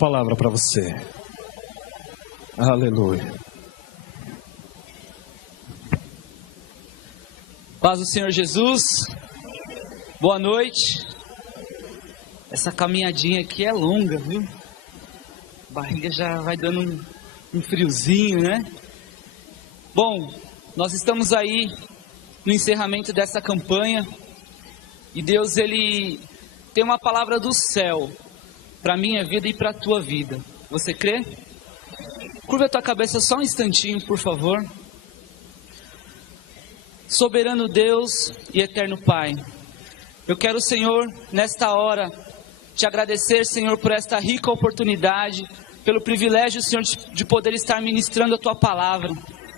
palavra para você. Aleluia. Paz do Senhor Jesus. Boa noite. Essa caminhadinha aqui é longa, viu? A barriga já vai dando um friozinho, né? Bom, nós estamos aí no encerramento dessa campanha e Deus, Ele tem uma palavra do céu para a minha vida e para a tua vida. Você crê? Curva a tua cabeça só um instantinho, por favor. Soberano Deus e eterno Pai, eu quero, Senhor, nesta hora, te agradecer, Senhor, por esta rica oportunidade, pelo privilégio, Senhor, de poder estar ministrando a tua palavra.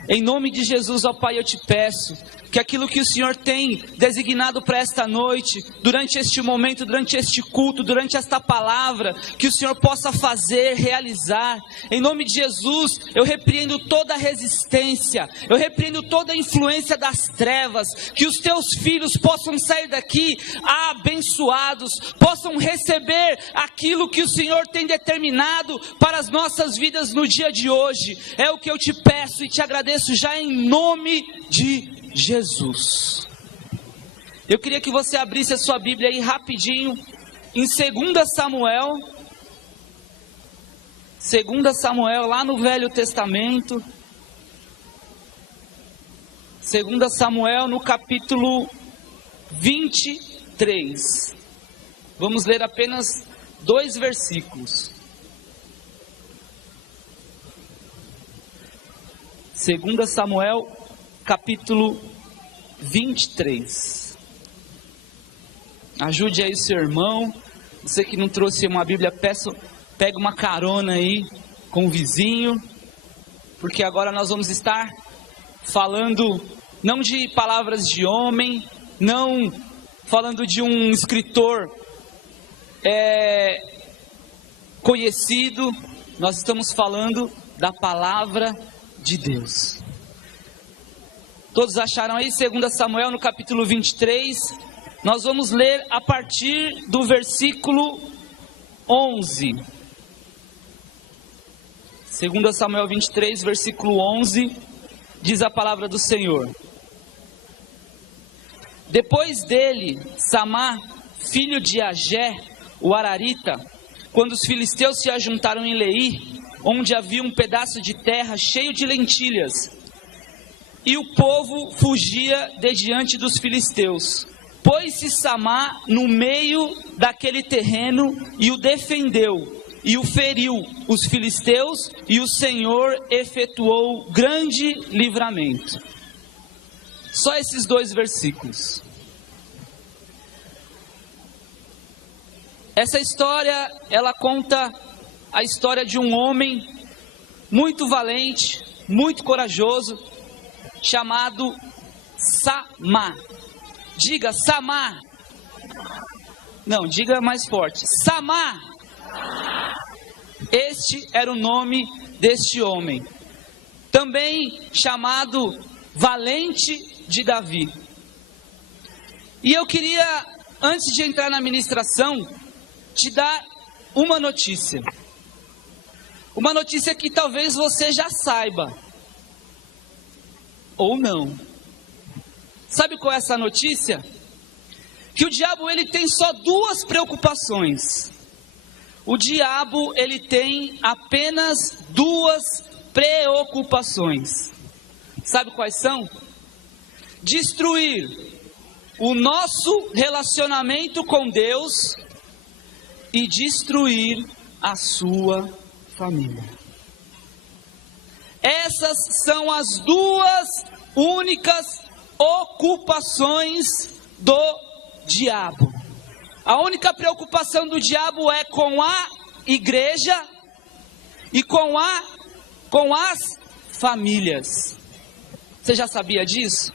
Em nome de Jesus, ó Pai, eu te peço que aquilo que o Senhor tem designado para esta noite, durante este momento, durante este culto, durante esta palavra, que o Senhor possa fazer, realizar. Em nome de Jesus, eu repreendo toda a resistência, eu repreendo toda a influência das trevas, que os teus filhos possam sair daqui abençoados, possam receber aquilo que o Senhor tem determinado para as nossas vidas no dia de hoje. É o que eu te peço e te agradeço já em nome de Jesus. Eu queria que você abrisse a sua Bíblia aí rapidinho em 2 Samuel. 2 Samuel, lá no Velho Testamento. 2 Samuel, no capítulo 23. Vamos ler apenas 2 versículos. 2 Samuel, capítulo 23. Ajude aí seu irmão. Você que não trouxe uma Bíblia, pega uma carona aí com o vizinho, porque agora nós vamos estar falando não de palavras de homem, não falando de um escritor conhecido. Nós estamos falando da palavra de Deus. Todos acharam aí? 2 Samuel no capítulo 23. Nós vamos ler a partir do versículo 11. 2 Samuel 23, versículo 11, diz a palavra do Senhor. Depois dele, Samá, filho de Agé, o Ararita, quando os filisteus se ajuntaram em Leí, onde havia um pedaço de terra cheio de lentilhas, e o povo fugia de diante dos filisteus. Pôs-se Samá no meio daquele terreno e o defendeu, e o feriu os filisteus, e o Senhor efetuou grande livramento. Só esses 2 versículos. Essa história, ela conta a história de um homem muito valente, muito corajoso, chamado Samá. Diga Samá. Não, diga mais forte. Samá. Este era o nome deste homem, também chamado Valente de Davi. E eu queria, antes de entrar na ministração, te dar uma notícia. Uma notícia que talvez você já saiba, ou não. Sabe qual é essa notícia? Que o diabo, ele tem só 2 preocupações. O diabo, ele tem apenas 2 preocupações. Sabe quais são? Destruir o nosso relacionamento com Deus e destruir a sua família. Essas são as 2 únicas ocupações do diabo. A única preocupação do diabo é com a igreja e com as famílias. Você já sabia disso?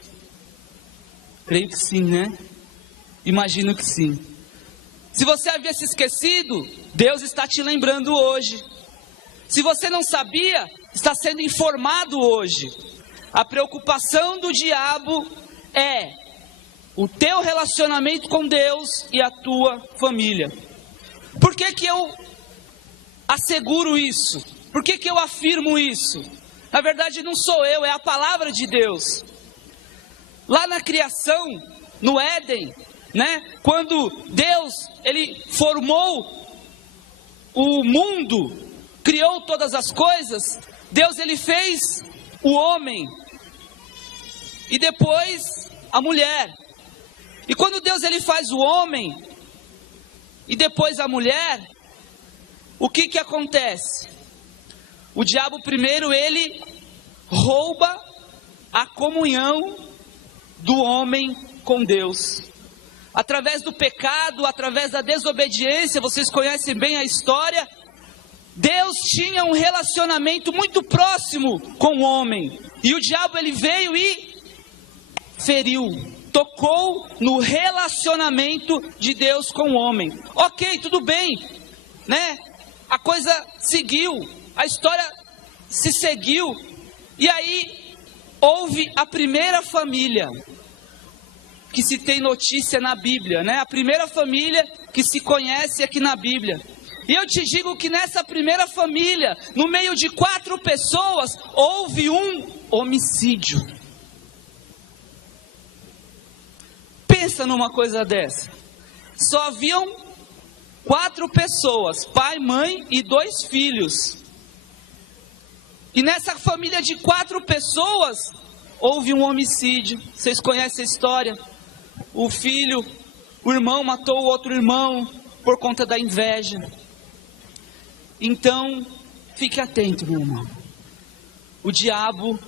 Creio que sim, né? Imagino que sim. Se você havia se esquecido, Deus está te lembrando hoje. Se você não sabia, está sendo informado hoje. A preocupação do diabo é o teu relacionamento com Deus e a tua família. Por que que eu asseguro isso? Por que eu afirmo isso? Na verdade não sou eu, é a palavra de Deus. Lá na criação, no Éden, né? Quando Deus, Ele formou o mundo, criou todas as coisas, Deus, Ele fez o homem e depois a mulher. E quando Deus, Ele faz o homem e depois a mulher, o que acontece? O diabo primeiro, ele rouba a comunhão do homem com Deus. Através do pecado, através da desobediência, vocês conhecem bem a história, Deus tinha um relacionamento muito próximo com o homem. E o diabo, ele veio e feriu, tocou no relacionamento de Deus com o homem. Ok, tudo bem, né? A coisa seguiu, a história se seguiu, e aí houve a primeira família que se tem notícia na Bíblia, né? A primeira família que se conhece aqui na Bíblia. E eu te digo que nessa primeira família, no meio de 4 pessoas, houve um homicídio. Pensa numa coisa dessa. Só haviam 4 pessoas, pai, mãe e 2 filhos. E nessa família de 4 pessoas, houve um homicídio. Vocês conhecem a história? O filho, o irmão matou o outro irmão por conta da inveja. Então, fique atento, meu irmão. O diabo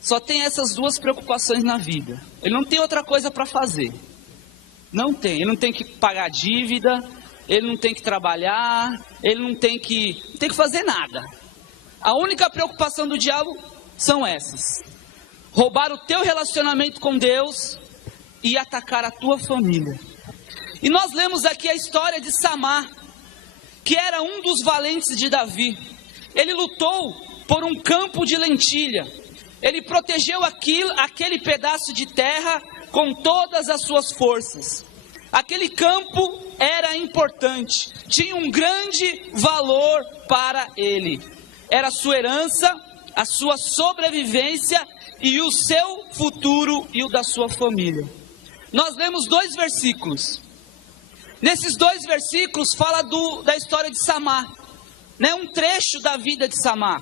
só tem essas 2 preocupações na vida. Ele não tem outra coisa para fazer. Não tem. Ele não tem que pagar dívida, ele não tem que trabalhar, ele não tem que fazer nada. A única preocupação do diabo são essas: roubar o teu relacionamento com Deus e atacar a tua família. E nós lemos aqui a história de Samar, que era um dos valentes de Davi. Ele lutou por um campo de lentilha. Ele protegeu aquele pedaço de terra com todas as suas forças. Aquele campo era importante, tinha um grande valor para ele. Era a sua herança, a sua sobrevivência e o seu futuro e o da sua família. Nós lemos 2 versículos. Nesses 2 versículos fala da história de Samar, né? Um trecho da vida de Samar.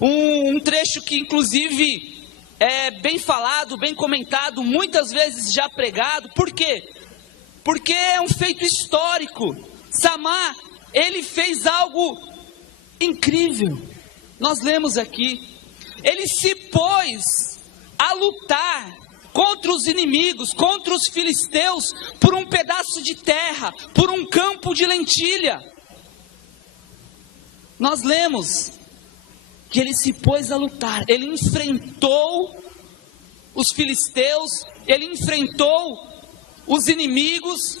Um trecho que inclusive é bem falado, bem comentado, muitas vezes já pregado. Por quê? Porque é um feito histórico. Samar, ele fez algo incrível. Nós lemos aqui. Ele se pôs a lutar contra os inimigos, contra os filisteus, por um pedaço de terra, por um campo de lentilha. Nós lemos que ele se pôs a lutar, ele enfrentou os filisteus, ele enfrentou os inimigos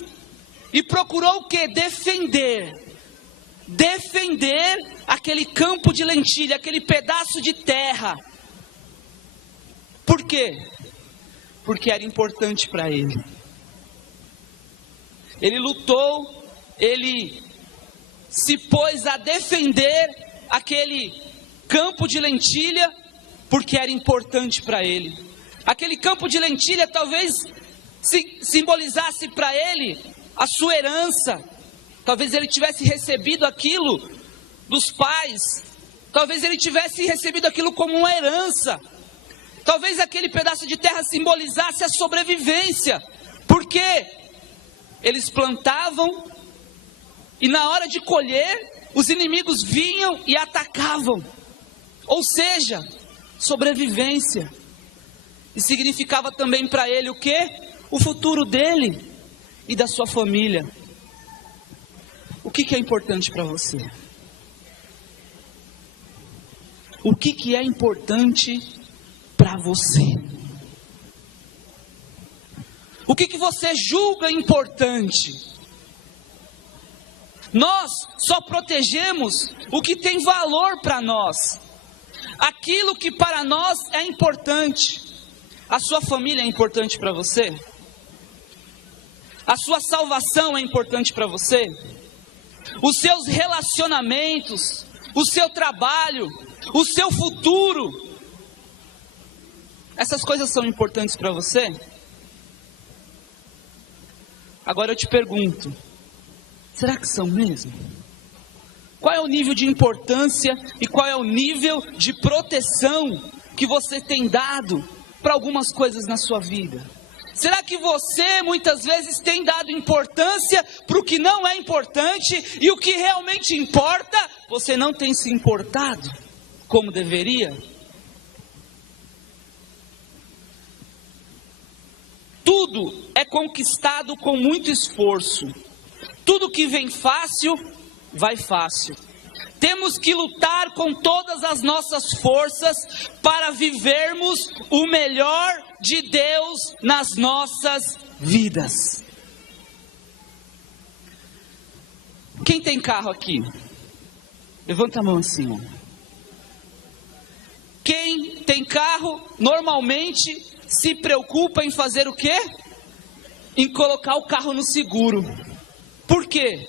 e procurou o quê? Defender aquele campo de lentilha, aquele pedaço de terra. Por quê? Porque era importante para ele. Ele lutou, ele se pôs a defender aquele campo de lentilha, porque era importante para ele. Aquele campo de lentilha talvez simbolizasse para ele a sua herança. Talvez ele tivesse recebido aquilo dos pais. Talvez ele tivesse recebido aquilo como uma herança. Talvez aquele pedaço de terra simbolizasse a sobrevivência. Porque eles plantavam e na hora de colher, os inimigos vinham e atacavam. Ou seja, sobrevivência. E significava também para ele o quê? O futuro dele e da sua família. O que é importante para você? O que é importante para você? O que você julga importante? Nós só protegemos o que tem valor para nós. Aquilo que para nós é importante. A sua família é importante para você? A sua salvação é importante para você? os seus relacionamentos, o seu trabalho, o seu futuro. Essas coisas são importantes para você? Agora eu te pergunto, será que são mesmo? Qual é o nível de importância e qual é o nível de proteção que você tem dado para algumas coisas na sua vida? Será que você muitas vezes tem dado importância para o que não é importante e o que realmente importa, você não tem se importado como deveria? Tudo é conquistado com muito esforço. Tudo que vem fácil, vai fácil. Temos que lutar com todas as nossas forças para vivermos o melhor de Deus nas nossas vidas. Quem tem carro aqui? Levanta a mão assim, ó. Quem tem carro, normalmente se preocupa em fazer o quê? Em colocar o carro no seguro. Por quê?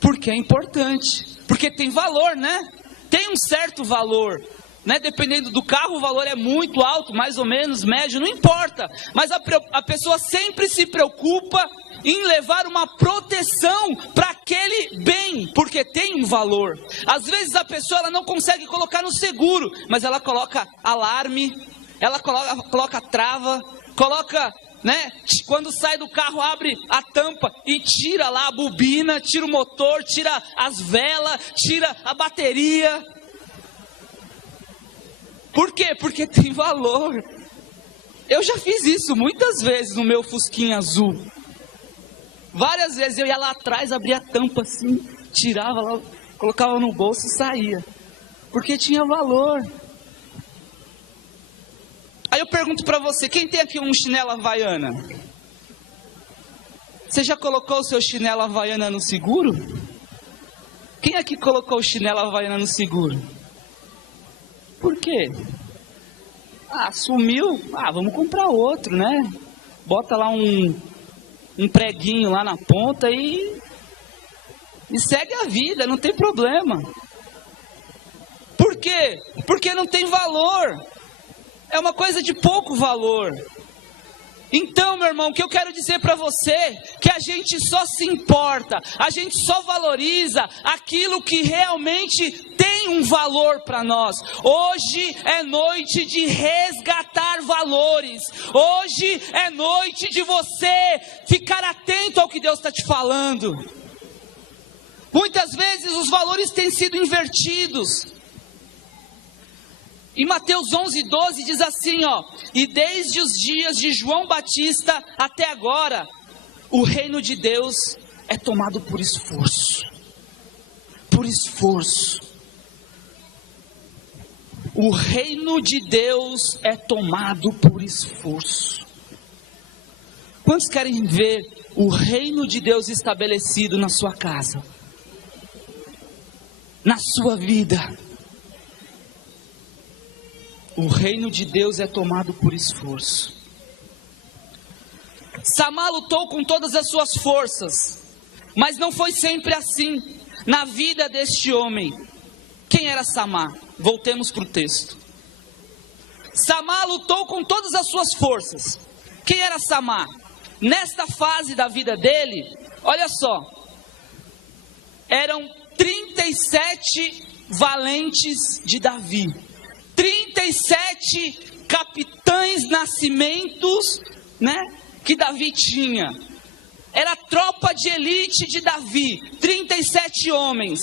Porque é importante. Porque tem valor, né? Tem um certo valor, né? Dependendo do carro, o valor é muito alto, mais ou menos, médio, não importa. Mas a pessoa sempre se preocupa em levar uma proteção para aquele bem, porque tem um valor. Às vezes a pessoa ela não consegue colocar no seguro, mas ela coloca alarme, ela coloca trava, coloca, né? Quando sai do carro, abre a tampa e tira lá a bobina, tira o motor, tira as velas, tira a bateria. Por quê? Porque tem valor. Eu já fiz isso muitas vezes no meu Fusquinha azul. Várias vezes eu ia lá atrás, abria a tampa assim, tirava lá, colocava no bolso e saía. Porque tinha valor. Aí eu pergunto para você, quem tem aqui um chinelo havaiana? Você já colocou o seu chinelo havaiana no seguro? Quem aqui colocou o chinelo havaiana no seguro? Por quê? Ah, sumiu. Ah, vamos comprar outro, né? Bota lá um preguinho lá na ponta e segue a vida, não tem problema. Por quê? Porque não tem valor. É uma coisa de pouco valor. Então, meu irmão, o que eu quero dizer para você, que a gente só se importa, a gente só valoriza aquilo que realmente tem um valor para nós. Hoje é noite de resgatar valores. Hoje é noite de você ficar atento ao que Deus está te falando. Muitas vezes os valores têm sido invertidos. Em Mateus 11:12 diz assim, ó: e desde os dias de João Batista até agora, o reino de Deus é tomado por esforço. Por esforço. O reino de Deus é tomado por esforço. Quantos querem ver o reino de Deus estabelecido na sua casa? Na sua vida? O reino de Deus é tomado por esforço. Samá lutou com todas as suas forças, mas não foi sempre assim na vida deste homem. Quem era Samá? Voltemos para o texto. Samá lutou com todas as suas forças. Quem era Samá? Nesta fase da vida dele, olha só, eram 37 valentes de Davi. 37 capitães nascimentos, né, que Davi tinha. Era a tropa de elite de Davi, 37 homens.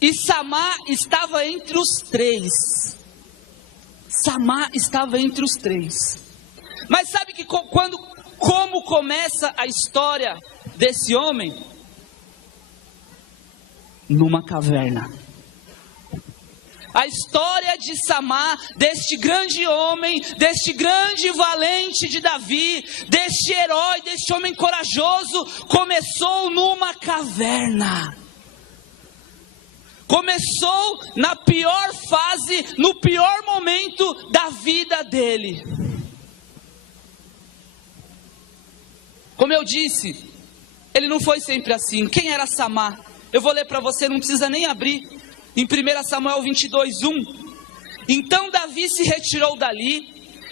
E Samá estava entre os 3. Samá estava entre os 3. Mas sabe que como começa a história desse homem? Numa caverna. A história de Samá, deste grande homem, deste grande valente de Davi, deste herói, deste homem corajoso, começou numa caverna. Começou na pior fase, no pior momento da vida dele. Como eu disse, ele não foi sempre assim. Quem era Samá? Eu vou ler para você, não precisa nem abrir. Em 1 Samuel 22:1. Então Davi se retirou dali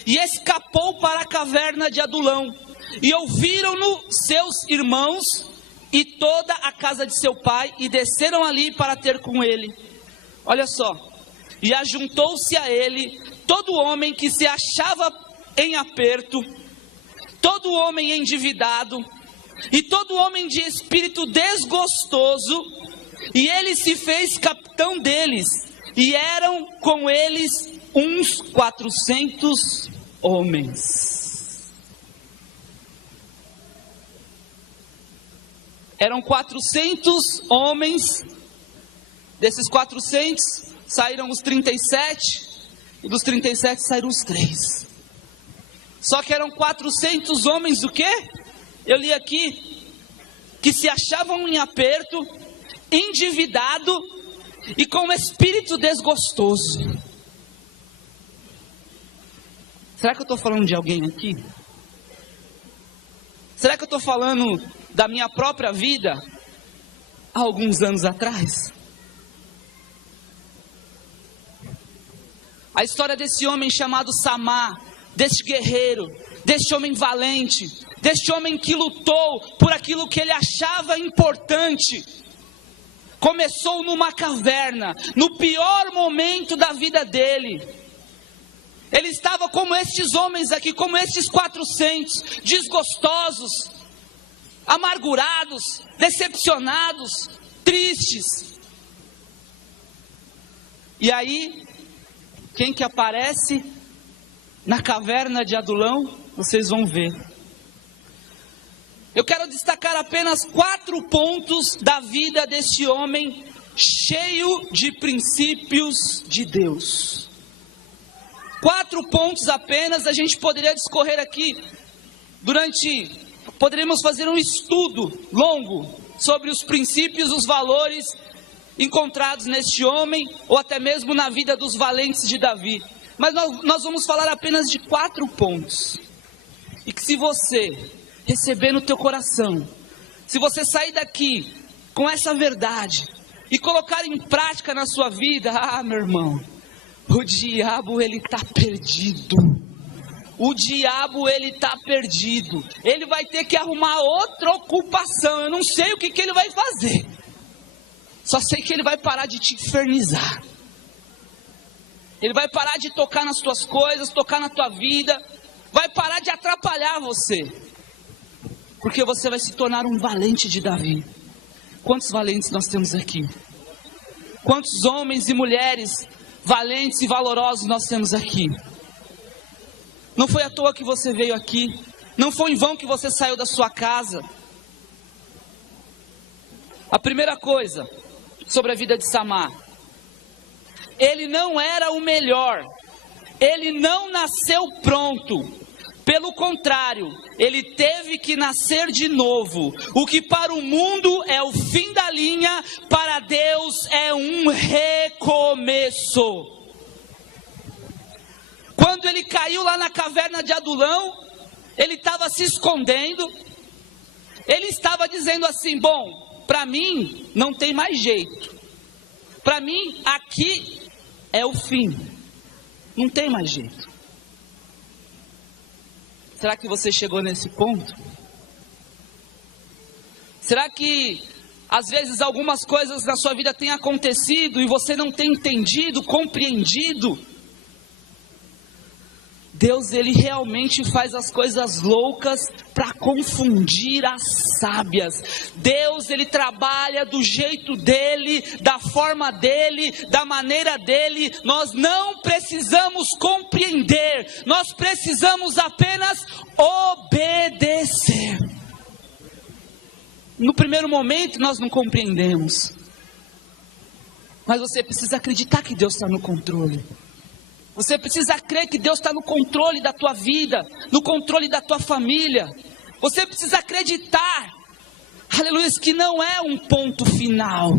e escapou para a caverna de Adulão. E ouviram-no seus irmãos e toda a casa de seu pai, e desceram ali para ter com ele. Olha só. E ajuntou-se a ele todo homem que se achava em aperto, todo homem endividado, e todo homem de espírito desgostoso, e ele se fez capitão deles, e eram com eles uns 400 homens. Eram 400 homens, desses 400 saíram os 37, e dos 37 saíram os 3. Só que eram 400 homens o quê? Eu li aqui, que se achavam em aperto, endividado e com espírito desgostoso. Será que eu estou falando de alguém aqui? Será que eu estou falando da minha própria vida há alguns anos atrás? A história desse homem chamado Samá, deste guerreiro, deste homem valente, deste homem que lutou por aquilo que ele achava importante, começou numa caverna, no pior momento da vida dele. Ele estava como estes homens aqui, como estes 400, desgostosos, amargurados, decepcionados, tristes. E aí, quem que aparece na caverna de Adulão? Vocês vão ver. Eu quero destacar apenas 4 pontos da vida deste homem cheio de princípios de Deus. 4 pontos apenas. A gente poderia discorrer aqui poderíamos fazer um estudo longo sobre os princípios, os valores encontrados neste homem, ou até mesmo na vida dos valentes de Davi. Mas nós vamos falar apenas de 4 pontos. E que se você receber no teu coração, se você sair daqui com essa verdade e colocar em prática na sua vida, meu irmão, o diabo ele está perdido. O diabo ele está perdido. Ele vai ter que arrumar outra ocupação. Eu não sei o que ele vai fazer. Só sei que ele vai parar de te infernizar. Ele vai parar de tocar nas tuas coisas, tocar na tua vida. Vai parar de atrapalhar você. Porque você vai se tornar um valente de Davi. Quantos valentes nós temos aqui? Quantos homens e mulheres valentes e valorosos nós temos aqui? Não foi à toa que você veio aqui. Não foi em vão que você saiu da sua casa. A primeira coisa sobre a vida de Samá: ele não era o melhor. Ele não nasceu pronto. Pelo contrário, ele teve que nascer de novo. O que para o mundo é o fim da linha, para Deus é um recomeço. Quando ele caiu lá na caverna de Adulão, ele estava se escondendo. Ele estava dizendo assim: bom, para mim não tem mais jeito. Para mim aqui é o fim. Não tem mais jeito. Será que você chegou nesse ponto? Será que às vezes algumas coisas na sua vida têm acontecido e você não tem entendido, compreendido? Deus ele realmente faz as coisas loucas para confundir as sábias. Deus ele trabalha do jeito dele, da forma dele, da maneira dele. Nós não precisamos compreender, nós precisamos apenas obedecer. No primeiro momento nós não compreendemos, mas você precisa acreditar que Deus está no controle. Você precisa crer que Deus está no controle da tua vida, no controle da tua família. Você precisa acreditar, aleluia, que não é um ponto final.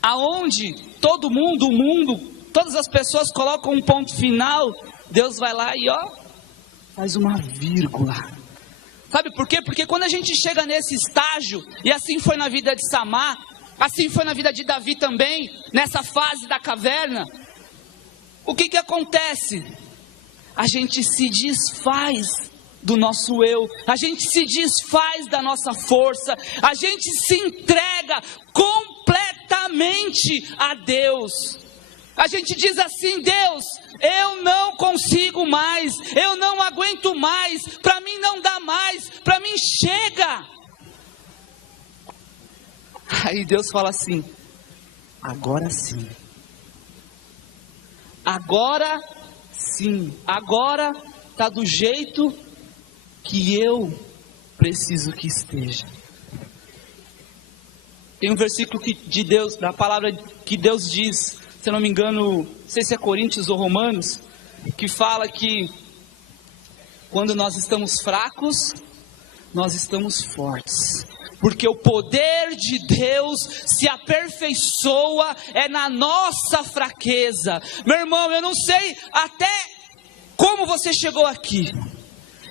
Aonde todo mundo, o mundo, todas as pessoas colocam um ponto final, Deus vai lá e faz uma vírgula. Sabe por quê? Porque quando a gente chega nesse estágio, e assim foi na vida de Samar, assim foi na vida de Davi também, nessa fase da caverna, o que acontece? A gente se desfaz do nosso eu, a gente se desfaz da nossa força, a gente se entrega completamente a Deus. A gente diz assim: Deus, eu não consigo mais, eu não aguento mais, para mim não dá mais, para mim chega. Aí Deus fala assim: agora sim, agora sim, agora está do jeito que eu preciso que esteja. Tem um versículo de Deus, da palavra que Deus diz, se eu não me engano, não sei se é Coríntios ou Romanos, que fala que quando nós estamos fracos, nós estamos fortes, porque o poder de Deus se aperfeiçoa na nossa fraqueza. Meu irmão, eu não sei até como você chegou aqui,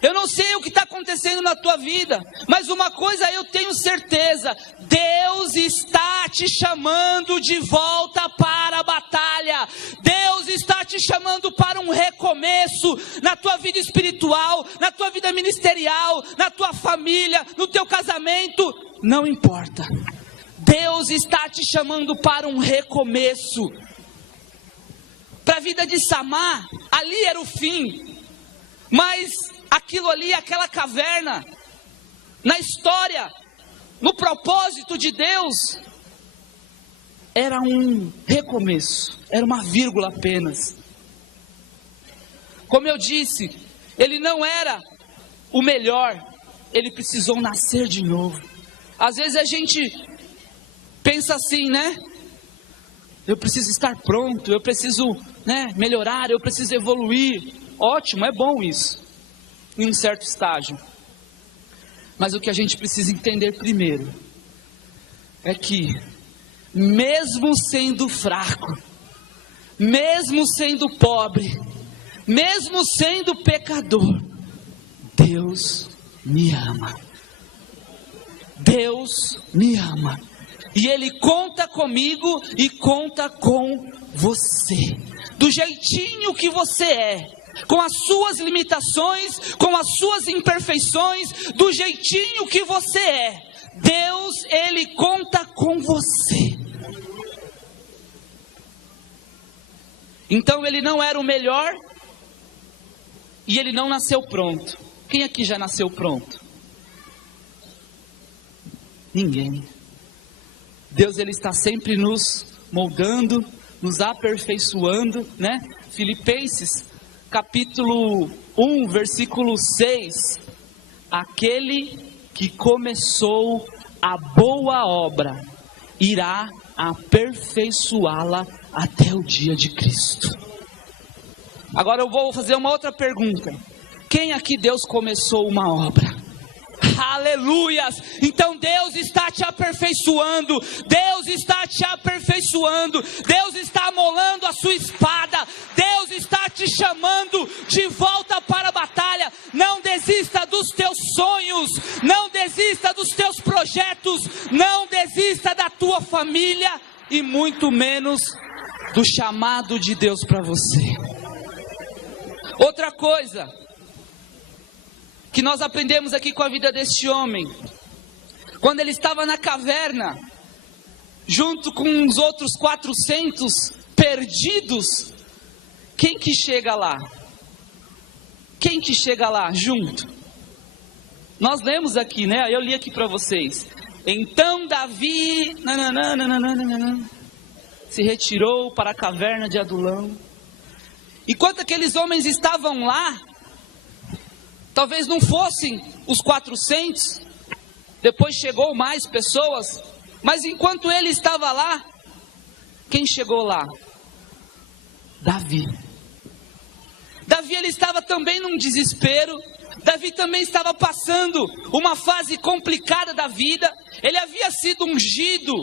eu não sei o que está acontecendo na tua vida, mas uma coisa eu tenho certeza: Deus está te chamando de volta para a batalha. Deus está te chamando para um recomeço na tua vida espiritual, na tua vida ministerial, na tua família, no teu casamento, não importa. Deus está te chamando para um recomeço. Para a vida de Samar, ali era o fim, mas aquilo ali, aquela caverna, na história, no propósito de Deus, era um recomeço, era uma vírgula apenas. Como eu disse, ele não era o melhor, ele precisou nascer de novo. Às vezes a gente pensa assim, né? Eu preciso estar pronto, eu preciso, melhorar, eu preciso evoluir. Ótimo, é bom isso, em um certo estágio. Mas o que a gente precisa entender primeiro é que, mesmo sendo fraco, mesmo sendo pobre, mesmo sendo pecador, Deus me ama. Deus me ama. E Ele conta comigo e conta com você. Do jeitinho que você é, com as suas limitações, com as suas imperfeições, do jeitinho que você é, Deus, Ele conta com você. Então Ele não era o melhor, e Ele não nasceu pronto. Quem aqui já nasceu pronto? Ninguém. Deus, Ele está sempre nos moldando, nos aperfeiçoando, né? Filipenses capítulo 1, versículo 6, aquele que começou a boa obra, irá aperfeiçoá-la até o dia de Cristo. Agora eu vou fazer uma outra pergunta: quem aqui Deus começou uma obra? Aleluias! Então Deus está te aperfeiçoando, Deus está te aperfeiçoando, Deus está amolando a sua espada, Deus está te chamando de volta para a batalha. Não desista dos teus sonhos, não desista dos teus projetos, não desista da tua família e muito menos do chamado de Deus para você. Outra coisa que nós aprendemos aqui com a vida deste homem, quando ele estava na caverna, junto com os outros 400 perdidos, quem que chega lá? Quem que chega lá junto? Nós lemos aqui, né? Eu li aqui para vocês. Então Davi se retirou para a caverna de Adulão. Enquanto aqueles homens estavam lá, talvez não fossem os 400, depois chegou mais pessoas, mas enquanto ele estava lá, quem chegou lá? Davi. Davi, ele estava também num desespero. Davi também estava passando uma fase complicada da vida. Ele havia sido ungido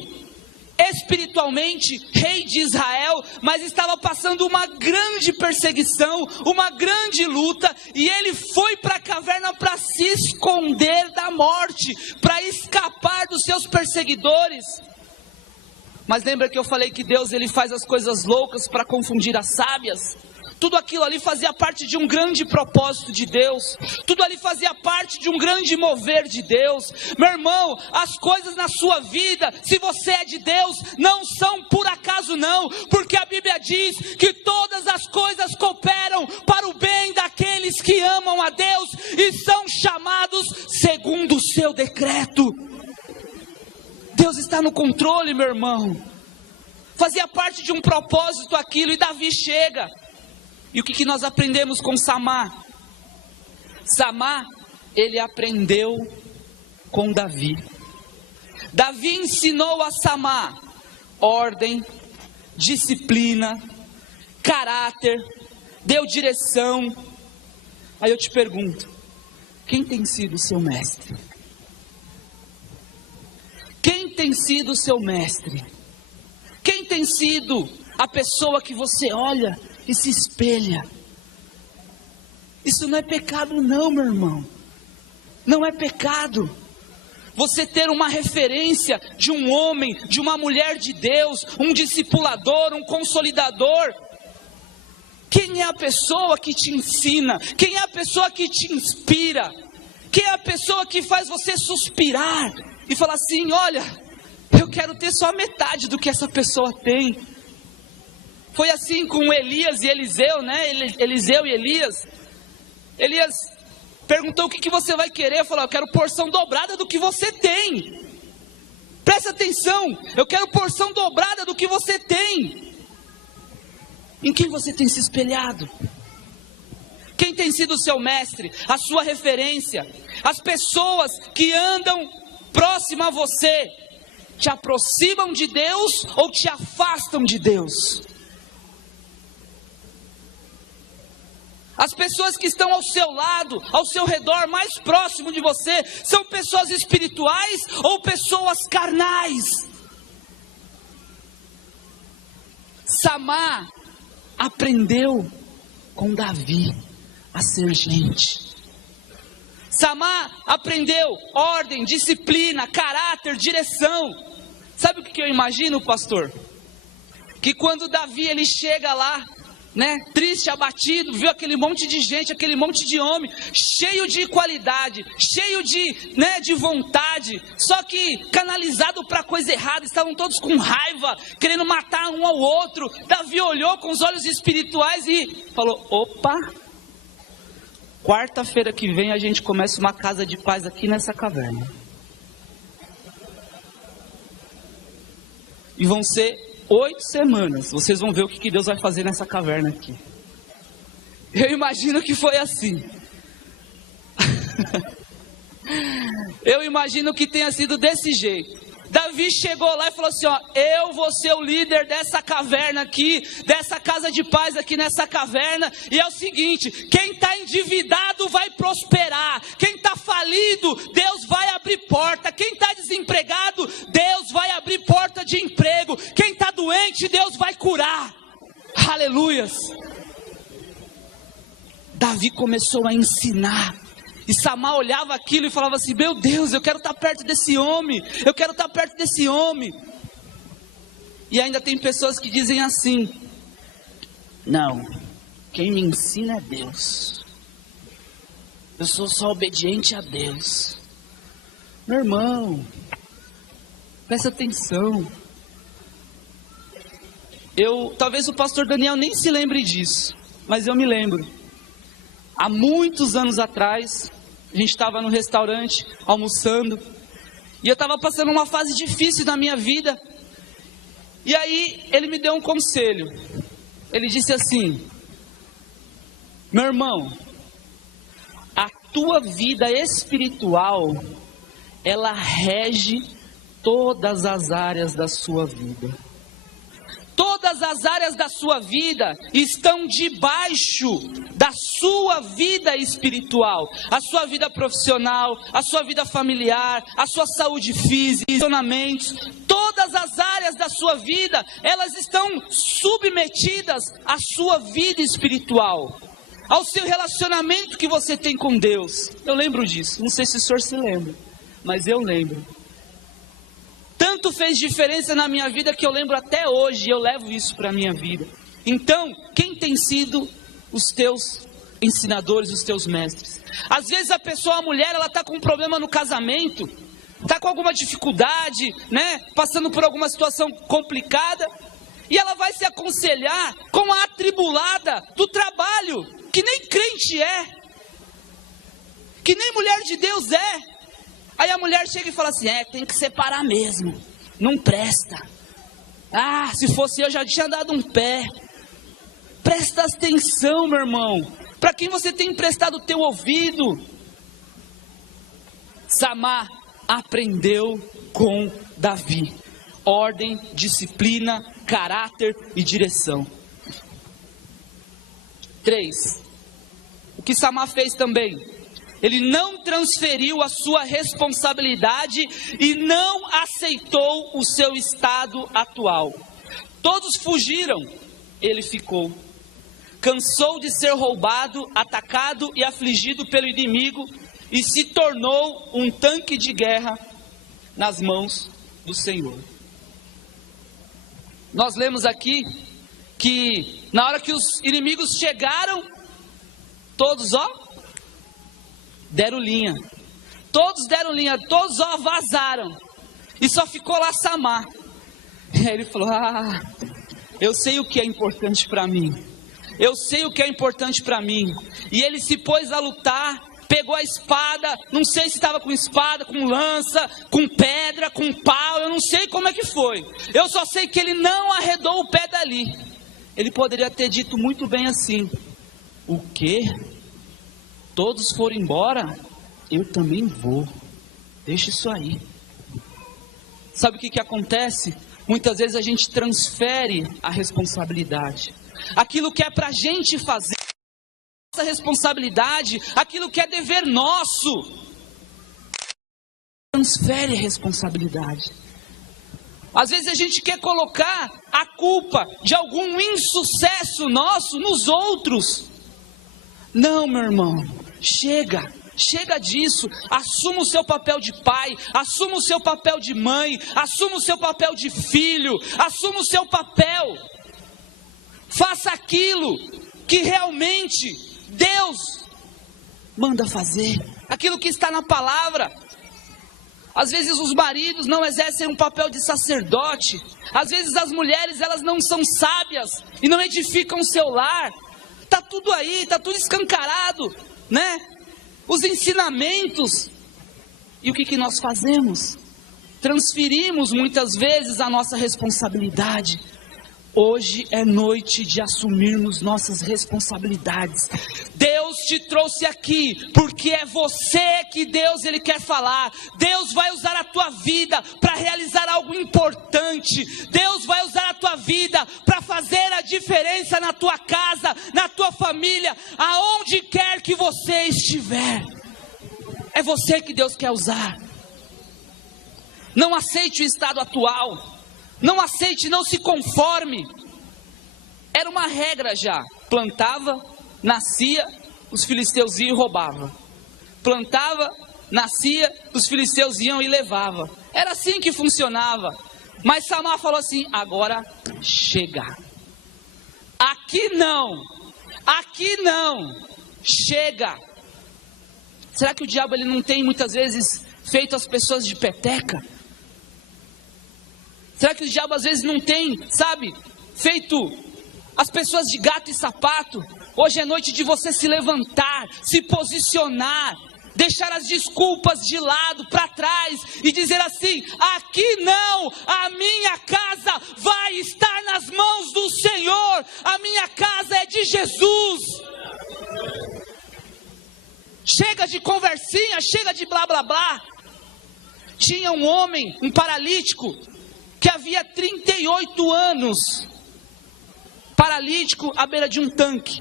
espiritualmente rei de Israel, mas estava passando uma grande perseguição, uma grande luta, e ele foi para a caverna para se esconder da morte, para escapar dos seus perseguidores. Mas lembra que eu falei que Deus, ele faz as coisas loucas para confundir as sábias? Tudo aquilo ali fazia parte de um grande propósito de Deus. Tudo ali fazia parte de um grande mover de Deus. Meu irmão, as coisas na sua vida, se você é de Deus, não são por acaso não. Porque a Bíblia diz que todas as coisas cooperam para o bem daqueles que amam a Deus e são chamados segundo o seu decreto. Deus está no controle, meu irmão. Fazia parte de um propósito aquilo, e Davi chega. E o que nós aprendemos com Samá? Samá, ele aprendeu com Davi. Davi ensinou a Samá ordem, disciplina, caráter, deu direção. Aí eu te pergunto, quem tem sido o seu mestre? Quem tem sido o seu mestre? Quem tem sido a pessoa que você olha e se espelha? Isso não é pecado não, meu irmão. Não é pecado. Você ter uma referência de um homem, de uma mulher de Deus, um discipulador, um consolidador. Quem é a pessoa que te ensina? Quem é a pessoa que te inspira? Quem é a pessoa que faz você suspirar e falar assim, olha, eu quero ter só a metade do que essa pessoa tem. Foi assim com Elias e Eliseu, né? Eliseu e Elias. Elias perguntou o que você vai querer. Falou, eu quero porção dobrada do que você tem. Presta atenção, eu quero porção dobrada do que você tem. Em quem você tem se espelhado? Quem tem sido o seu mestre, a sua referência? As pessoas que andam próximas a você, te aproximam de Deus ou te afastam de Deus? As pessoas que estão ao seu lado, ao seu redor, mais próximo de você, são pessoas espirituais ou pessoas carnais? Samá aprendeu com Davi a ser gente. Samá aprendeu ordem, disciplina, caráter, direção. Sabe o que eu imagino, pastor? Que quando Davi ele chega lá, né, triste, abatido, viu aquele monte de gente, aquele monte de homem, cheio de qualidade, cheio de, né, de vontade, só que canalizado para coisa errada, estavam todos com raiva, querendo matar um ao outro. Davi olhou com os olhos espirituais e falou, opa, quarta-feira que vem a gente começa uma casa de paz aqui nessa caverna. E vão ser 8 semanas, vocês vão ver o que Deus vai fazer nessa caverna aqui. Eu imagino que foi assim. Eu imagino que tenha sido desse jeito. Davi chegou lá e falou assim, ó, eu vou ser o líder dessa caverna aqui, dessa casa de paz aqui nessa caverna, e é o seguinte, quem está endividado vai prosperar, quem está falido, Deus vai abrir porta, quem está desempregado, Deus vai abrir porta de emprego, quem está doente, Deus vai curar. Aleluias. Davi começou a ensinar. E Samá olhava aquilo e falava assim, meu Deus, eu quero estar perto desse homem, eu quero estar perto desse homem. E ainda tem pessoas que dizem assim, não, quem me ensina é Deus, eu sou só obediente a Deus. Meu irmão, presta atenção. Talvez o pastor Daniel nem se lembre disso, mas eu me lembro. Há muitos anos atrás, a gente estava no restaurante, almoçando, e eu estava passando uma fase difícil na minha vida, e aí ele me deu um conselho. Ele disse assim, meu irmão, a tua vida espiritual, ela rege todas as áreas da sua vida. Todas as áreas da sua vida estão debaixo da sua vida espiritual. A sua vida profissional, a sua vida familiar, a sua saúde física, relacionamentos, todas todas as áreas da sua vida, elas estão submetidas à sua vida espiritual, ao seu relacionamento que você tem com Deus. Eu lembro disso, não sei se o senhor se lembra, mas eu lembro. Tanto fez diferença na minha vida que eu lembro até hoje, e eu levo isso para a minha vida. Então, quem tem sido os teus ensinadores, os teus mestres? Às vezes a pessoa, a mulher, ela está com um problema no casamento, está com alguma dificuldade, né? Passando por alguma situação complicada, e ela vai se aconselhar com a atribulada do trabalho, que nem crente é, que nem mulher de Deus é. Aí a mulher chega e fala assim: tem que separar mesmo, não presta. Se fosse eu já tinha dado um pé. Presta atenção, meu irmão, para quem você tem emprestado o teu ouvido. Samar aprendeu com Davi: ordem, disciplina, caráter e direção. 3. O que Samar fez também? Ele não transferiu a sua responsabilidade e não aceitou o seu estado atual. Todos fugiram, ele ficou. Cansou de ser roubado, atacado e afligido pelo inimigo e se tornou um tanque de guerra nas mãos do Senhor. Nós lemos aqui que na hora que os inimigos chegaram, todos deram linha. Todos deram linha, todos vazaram. E só ficou lá Samar. E aí ele falou: eu sei o que é importante para mim. Eu sei o que é importante para mim. E ele se pôs a lutar, pegou a espada, não sei se estava com espada, com lança, com pedra, com pau, eu não sei como é que foi. Eu só sei que ele não arredou o pé dali. Ele poderia ter dito muito bem assim: o quê? Todos foram embora? Eu também vou. Deixa isso aí. Sabe o que acontece? Muitas vezes a gente transfere a responsabilidade. Aquilo que é para a gente fazer, nossa responsabilidade, aquilo que é dever nosso, transfere a responsabilidade. Às vezes a gente quer colocar a culpa de algum insucesso nosso nos outros. Não, meu irmão, chega disso. Assuma o seu papel de pai, assuma o seu papel de mãe, assuma o seu papel de filho, assuma o seu papel. Faça aquilo que realmente Deus manda fazer, aquilo que está na palavra. Às vezes os maridos não exercem um papel de sacerdote, às vezes as mulheres, elas não são sábias e não edificam o seu lar. Está tudo aí, está tudo escancarado, né? Os ensinamentos. E o que nós fazemos? Transferimos muitas vezes a nossa responsabilidade. Hoje é noite de assumirmos nossas responsabilidades. Deus te trouxe aqui porque é você que Ele quer falar. Deus vai usar a tua vida para realizar algo importante. Deus vai usar a tua vida para fazer a diferença na tua casa, na tua família, aonde quer que você estiver. É você que Deus quer usar. Não aceite o estado atual. Não aceite, não se conforme. Era uma regra já. Plantava, nascia, os filisteus iam e roubavam. Plantava, nascia, os filisteus iam e levavam. Era assim que funcionava. Mas Samar falou assim: agora chega. Aqui não, chega. Será que o diabo ele não tem muitas vezes feito as pessoas de peteca? Será que o diabo às vezes não tem, feito as pessoas de gato e sapato? Hoje é noite de você se levantar, se posicionar, deixar as desculpas de lado, para trás e dizer assim: aqui não, a minha casa vai estar nas mãos do Senhor, a minha casa é de Jesus. Chega de conversinha, chega de blá blá blá. Tinha um homem, um paralítico, que havia 38 anos, paralítico à beira de um tanque.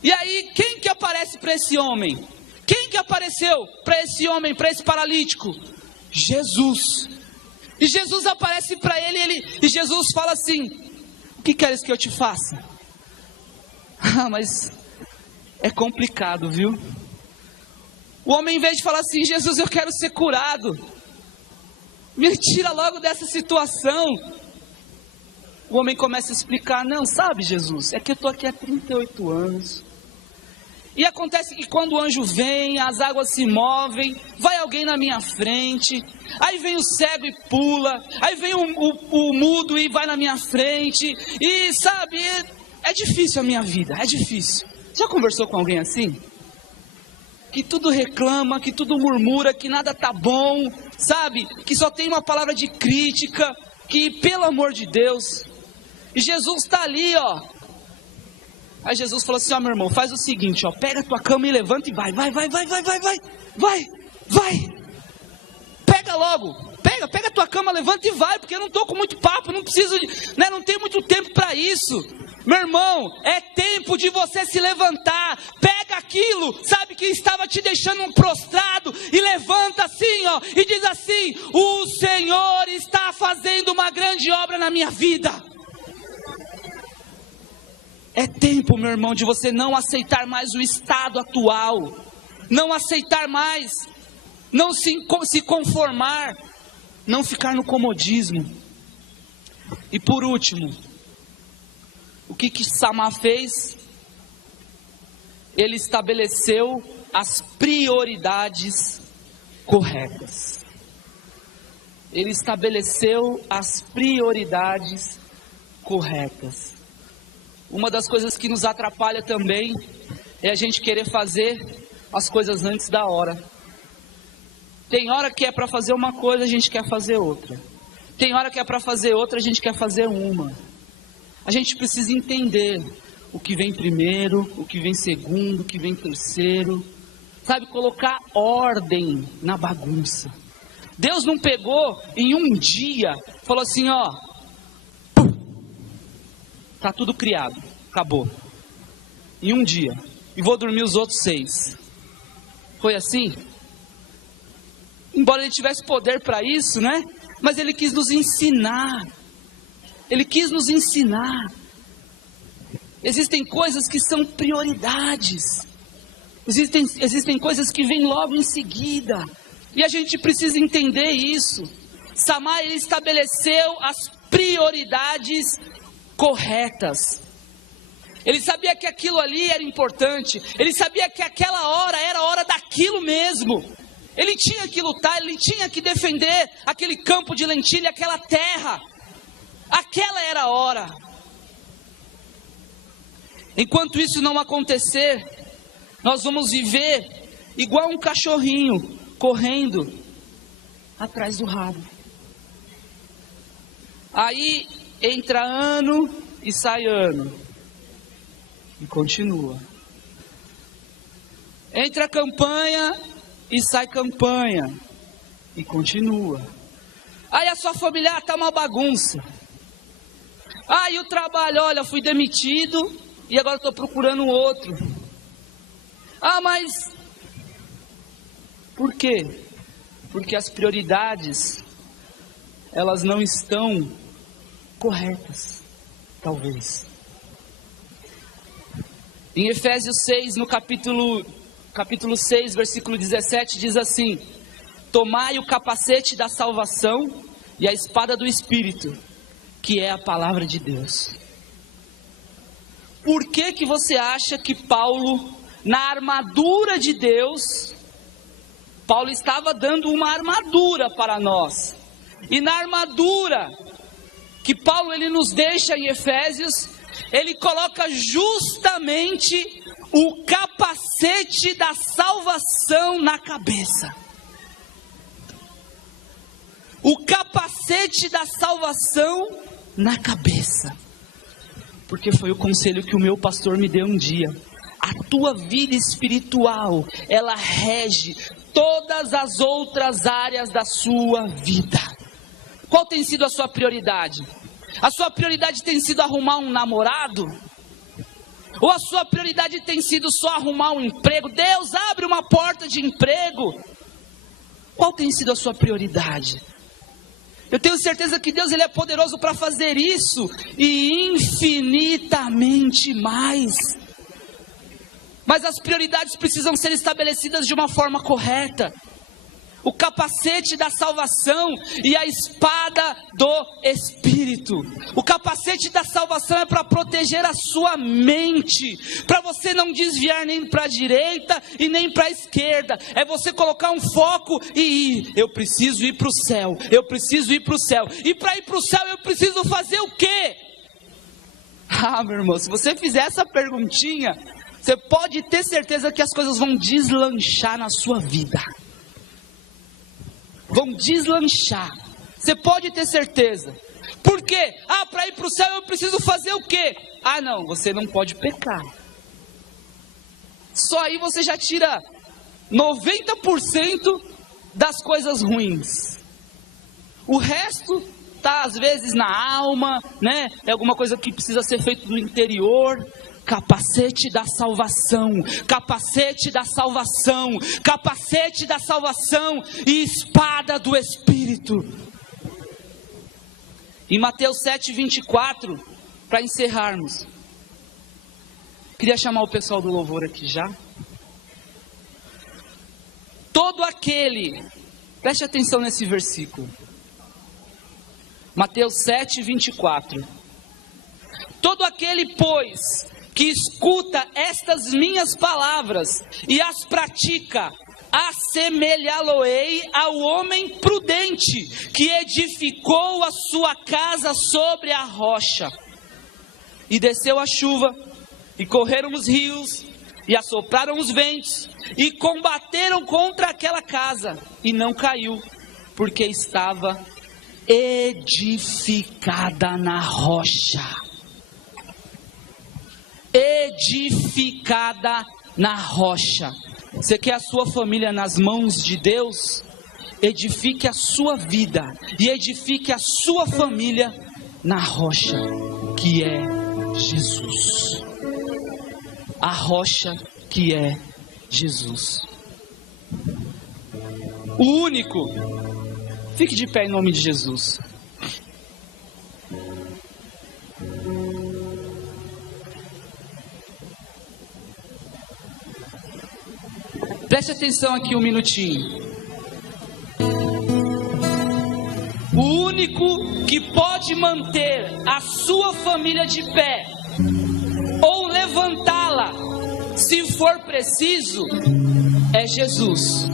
E aí, quem que aparece para esse homem? Quem que apareceu para esse homem, para esse paralítico? Jesus. E Jesus aparece para ele, e Jesus fala assim: o que queres que eu te faça? Ah, mas é complicado, viu? O homem, em vez de falar assim: Jesus, eu quero ser curado, me tira logo dessa situação, o homem começa a explicar: não, sabe, Jesus, é que eu estou aqui há 38 anos. E acontece que quando o anjo vem, as águas se movem, vai alguém na minha frente, aí vem o cego e pula, aí vem o mudo e vai na minha frente, e sabe, é difícil a minha vida, é difícil. Já conversou com alguém assim? Que tudo reclama, que tudo murmura, que nada tá bom, sabe? Que só tem uma palavra de crítica, que pelo amor de Deus. E Jesus está ali, ó. Aí Jesus falou assim: ó, meu irmão, faz o seguinte, ó, pega a tua cama e levanta e vai. Pega logo, pega a tua cama, levanta e vai, porque eu não estou com muito papo, não preciso, né, não tenho muito tempo para isso. Meu irmão, é tempo de você se levantar. Pega aquilo, sabe, que estava te deixando prostrado, e levanta assim, ó, e diz assim: o Senhor está fazendo uma grande obra na minha vida. É tempo, meu irmão, de você não aceitar mais o estado atual, não aceitar mais, não se conformar, não ficar no comodismo. E por último, o que Samá fez? Ele estabeleceu as prioridades corretas. Ele estabeleceu as prioridades corretas. Uma das coisas que nos atrapalha também é a gente querer fazer as coisas antes da hora. Tem hora que é para fazer uma coisa, a gente quer fazer outra. Tem hora que é para fazer outra, a gente quer fazer uma. A gente precisa entender o que vem primeiro, o que vem segundo, o que vem terceiro. Sabe, colocar ordem na bagunça. Deus não pegou em um dia, falou assim, ó, tá tudo criado, acabou. Em um dia. E vou dormir os outros 6. Foi assim? Embora ele tivesse poder para isso, né? Mas ele quis nos ensinar. Ele quis nos ensinar. Existem coisas que são prioridades. Existem coisas que vêm logo em seguida. E a gente precisa entender isso. Samá, ele estabeleceu as prioridades corretas. Ele sabia que aquilo ali era importante. Ele sabia que aquela hora era a hora daquilo mesmo. Ele tinha que lutar, ele tinha que defender aquele campo de lentilha, aquela terra. Aquela era a hora. Enquanto isso não acontecer, nós vamos viver igual um cachorrinho correndo atrás do rabo. Aí entra ano e sai ano. E continua. Entra campanha e sai campanha. E continua. Aí a sua família está uma bagunça. Aí o trabalho, olha, fui demitido e agora estou procurando outro. Ah, mas por quê? Porque as prioridades, elas não estão corretas, talvez. Em Efésios 6, no capítulo 6, versículo 17, diz assim: tomai o capacete da salvação e a espada do Espírito, que é a palavra de Deus. Por que você acha que Paulo, na armadura de Deus, Paulo estava dando uma armadura para nós? E na armadura que Paulo ele nos deixa em Efésios, ele coloca justamente o capacete da salvação na cabeça. O capacete da salvação na cabeça. Porque foi o conselho que o meu pastor me deu um dia. A tua vida espiritual, ela rege todas as outras áreas da sua vida. Qual tem sido a sua prioridade? A sua prioridade tem sido arrumar um namorado? Ou a sua prioridade tem sido só arrumar um emprego? Deus, abre uma porta de emprego. Qual tem sido a sua prioridade? Eu tenho certeza que Deus ele é poderoso para fazer isso e infinitamente mais. Mas as prioridades precisam ser estabelecidas de uma forma correta. O capacete da salvação e a espada do Espírito. O capacete da salvação é para proteger a sua mente, para você não desviar nem para a direita e nem para a esquerda. É você colocar um foco e ir. Eu preciso ir para o céu, eu preciso ir para o céu. E para ir para o céu eu preciso fazer o quê? Ah, meu irmão, se você fizer essa perguntinha, você pode ter certeza que as coisas vão deslanchar na sua vida. Vão deslanchar. Você pode ter certeza. Por quê? Ah, para ir para o céu eu preciso fazer o quê? Ah, não, você não pode pecar. Só aí você já tira 90% das coisas ruins. O resto está às vezes na alma, né? É alguma coisa que precisa ser feita no interior. Capacete da salvação, capacete da salvação, capacete da salvação e espada do Espírito. Em Mateus 7:24, para encerrarmos, queria chamar o pessoal do louvor aqui já. Todo aquele, preste atenção nesse versículo, Mateus 7:24. Todo aquele, pois, que escuta estas minhas palavras e as pratica, assemelhá-lo-ei ao homem prudente, que edificou a sua casa sobre a rocha. E desceu a chuva, e correram os rios, e assopraram os ventos, e combateram contra aquela casa, e não caiu, porque estava edificada na rocha. Edificada na rocha. Você quer a sua família nas mãos de Deus? Edifique a sua vida e edifique a sua família na rocha, que é Jesus. A rocha que é Jesus. O único. Fique de pé em nome de Jesus. Preste atenção aqui um minutinho. O único que pode manter a sua família de pé, ou levantá-la, se for preciso, é Jesus.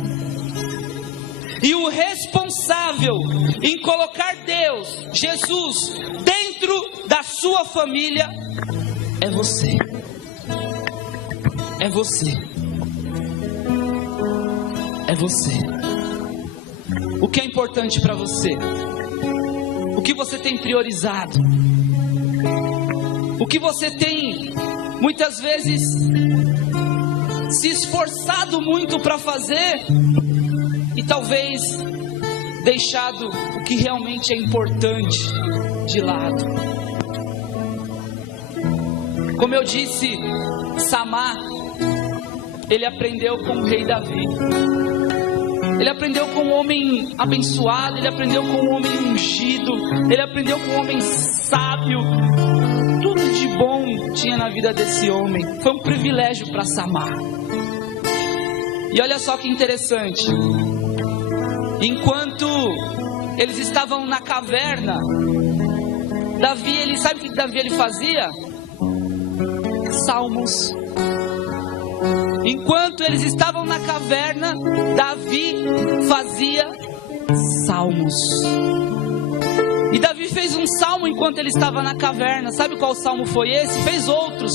E o responsável em colocar Deus, Jesus, dentro da sua família, é você. É você. É você. O que é importante para você? O que você tem priorizado? O que você tem, muitas vezes, se esforçado muito para fazer e talvez deixado o que realmente é importante de lado? Como eu disse, Samá, ele aprendeu com o rei Davi. Ele aprendeu com um homem abençoado, ele aprendeu com um homem ungido, ele aprendeu com um homem sábio. Tudo de bom tinha na vida desse homem. Foi um privilégio para Samá. E olha só que interessante. Enquanto eles estavam na caverna, Davi, sabe o que Davi ele fazia? Salmos. Enquanto eles estavam na caverna, Davi fazia salmos. E Davi fez um salmo enquanto ele estava na caverna. Sabe qual salmo foi esse? Fez outros,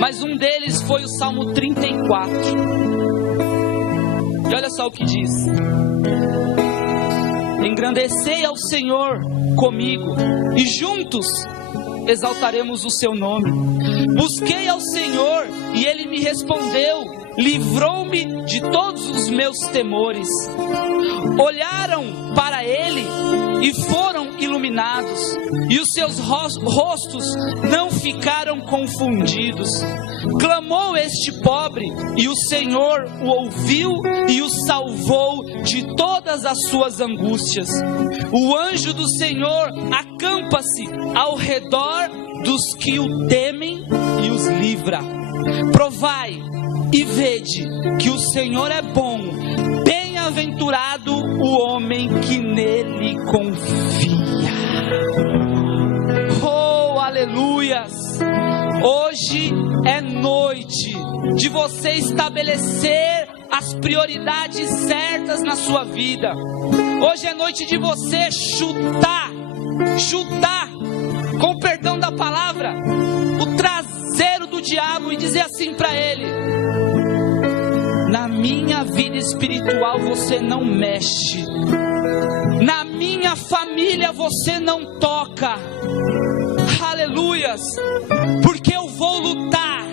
mas um deles foi o Salmo 34. E olha só o que diz: engrandecei ao Senhor comigo, e juntos exaltaremos o seu nome. Busquei ao Senhor e Ele me respondeu, livrou-me de todos os meus temores. Olharam para Ele e foram iluminados, e os seus rostos não ficaram confundidos. Clamou este pobre, e o Senhor o ouviu e o salvou de todas as suas angústias. O anjo do Senhor acampa-se ao redor dos que o temem e os livra. Provai e vede que o Senhor é bom. Bem-aventurado o homem que nele confia. Oh, aleluias! Hoje é noite de você estabelecer as prioridades certas na sua vida. Hoje é noite de você chutar, com perdão da palavra, o traseiro do diabo e dizer assim para ele: na minha vida espiritual você não mexe, na minha família você não toca. Aleluias, porque eu vou lutar,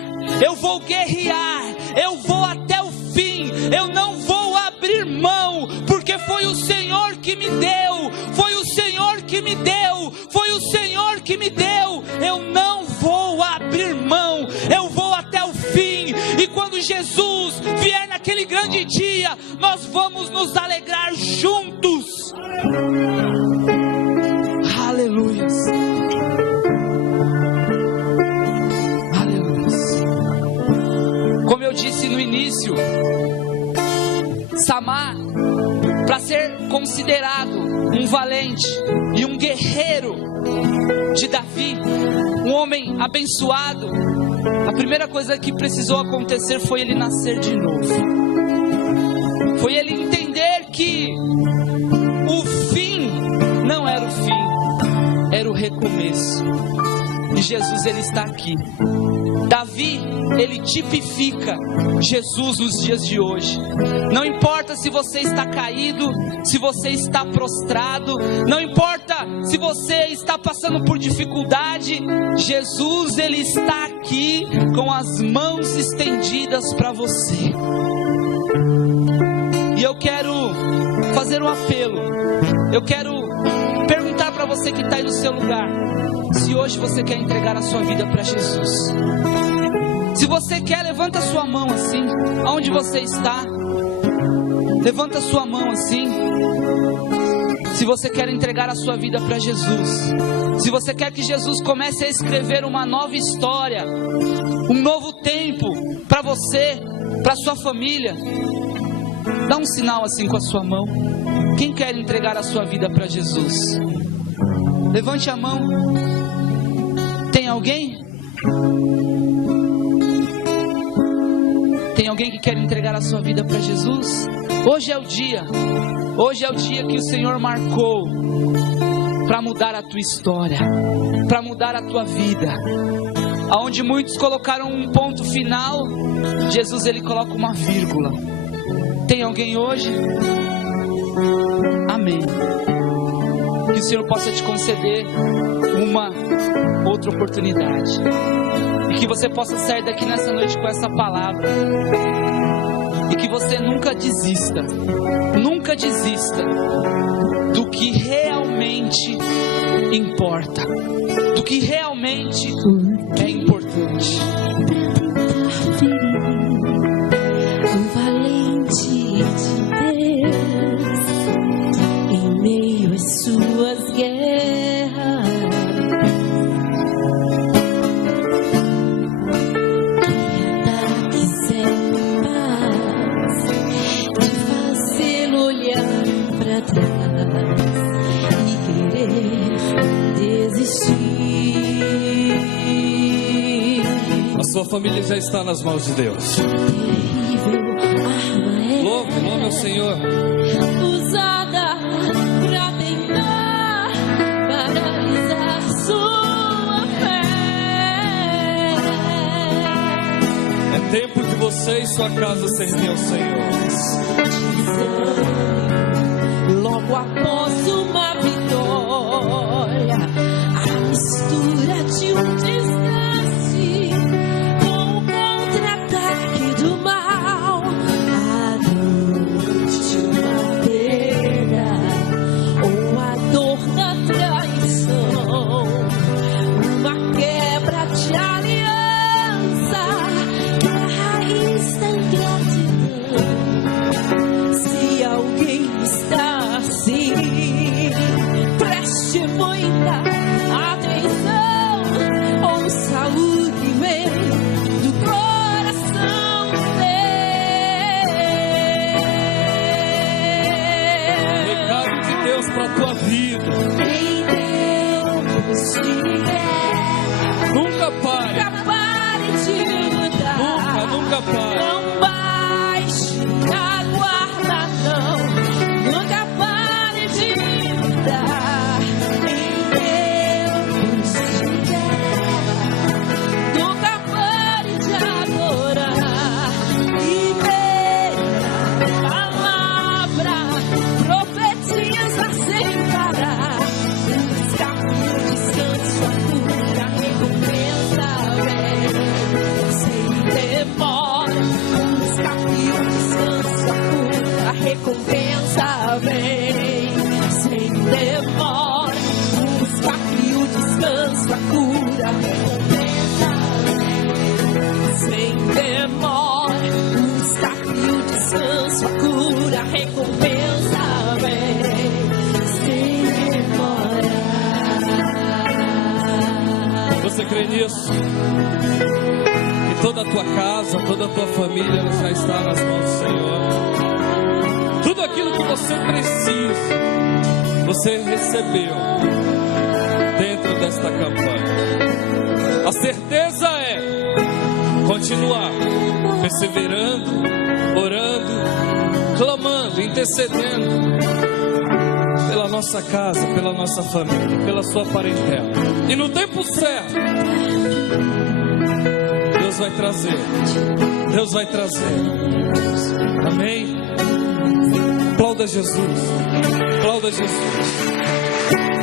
eu vou guerrear, eu vou até o fim, eu não vou abrir mão, porque foi o Senhor que me deu, foi o Senhor que me deu, foi o Senhor que me deu. Eu não vou abrir mão, eu vou até o fim. E quando Jesus vier naquele grande dia, nós vamos nos alegrar juntos. Aleluias. Como eu disse no início, Samar, para ser considerado um valente e um guerreiro de Davi, um homem abençoado, a primeira coisa que precisou acontecer foi ele nascer de novo. Foi ele entender que o fim não era o fim, era o recomeço. E Jesus, ele está aqui. Davi, ele tipifica Jesus nos dias de hoje. Não importa se você está caído, se você está prostrado, não importa se você está passando por dificuldade, Jesus, ele está aqui com as mãos estendidas para você. E eu quero fazer um apelo, eu quero perguntar para você que está aí no seu lugar, se hoje você quer entregar a sua vida para Jesus. Se você quer, levanta a sua mão assim, aonde você está. Levanta a sua mão assim. Se você quer entregar a sua vida para Jesus, se você quer que Jesus comece a escrever uma nova história, um novo tempo para você, para sua família, dá um sinal assim com a sua mão. Quem quer entregar a sua vida para Jesus? Levante a mão. Tem alguém? Tem alguém que quer entregar a sua vida para Jesus? Hoje é o dia que o Senhor marcou para mudar a tua história, para mudar a tua vida. Aonde muitos colocaram um ponto final, Jesus, ele coloca uma vírgula. Tem alguém hoje? Amém. Que o Senhor possa te conceder uma outra oportunidade, e que você possa sair daqui nessa noite com essa palavra, e que você nunca desista do que realmente importa, do que realmente é importante. Um valente de Deus em meio às suas guerras. Sua família já está nas mãos de Deus. Louve ao Senhor. Usada para tentar paralisar sua fé. É tempo de você e sua casa servir ao Senhor. Logo após uma vitória, a mistura de um desgaste com o contra-ataque do mal, a dor de uma perda ou a dor nunca pare. Nunca pare de lutar. Nunca pare. Não baixe a guarda, não. Nunca pare de lutar. Em Deus te quer. Nunca pare de adorar. E veja palavra, profetiza sem parar. Escape o descanso, a cura, a recompensa vem. Sem demora, escape o descanso, a cura, a recompensa vem. Sem demora, escape o descanso, a cura, a recompensa vem. Sem demora, escape o descanso, a cura, a recompensa vem. Sem demora. Você crê nisso? Que toda a tua casa, toda a tua família ela já está nas mãos do Senhor. Tudo aquilo que você precisa, você recebeu dentro desta campanha. A certeza é continuar perseverando, orando, clamando, intercedendo pela nossa casa, pela nossa família, pela sua parentela. E no tempo certo, Deus vai trazer. Deus vai trazer. Amém? Aplauda Jesus. Aplauda Jesus.